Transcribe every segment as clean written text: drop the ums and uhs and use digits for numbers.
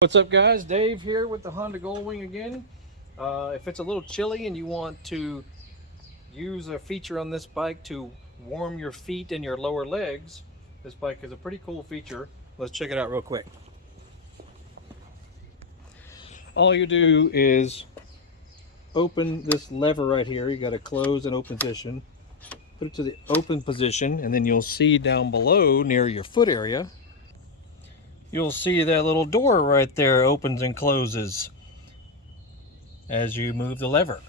What's up guys, Dave here with the Honda GoldWing again. If it's a little chilly and you want to use a feature on this bike to warm your feet and your lower legs, this bike is a pretty cool feature. Let's check it out real quick. All you do is open this lever right here. You got to close and open position. Put it to the open position, and then you'll see down below near your foot area, you'll see that little door right there opens and closes as you move the lever.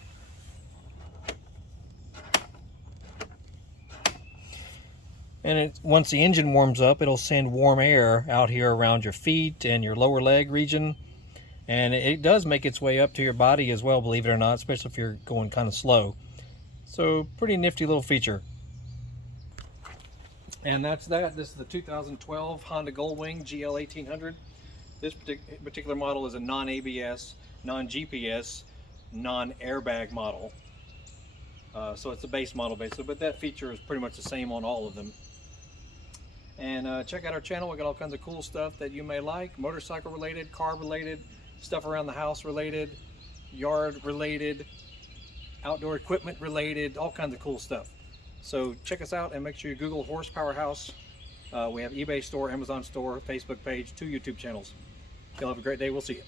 And once the engine warms up, it'll send warm air out here around your feet and your lower leg region. And it does make its way up to your body as well, believe it or not, especially if you're going kind of slow. So pretty nifty little feature. And that's that. This is the 2012 Honda GoldWing GL1800. This particular model is a non-ABS, non-GPS, non-airbag model. So it's a base model basically, but that feature is pretty much the same on all of them. And check out our channel. We got all kinds of cool stuff that you may like, motorcycle related, car related, stuff around the house related, yard related, outdoor equipment related, all kinds of cool stuff. So check us out and make sure you Google Horsepower House. We have eBay store, Amazon store, Facebook page, 2 YouTube channels. Y'all have a great day. We'll see you.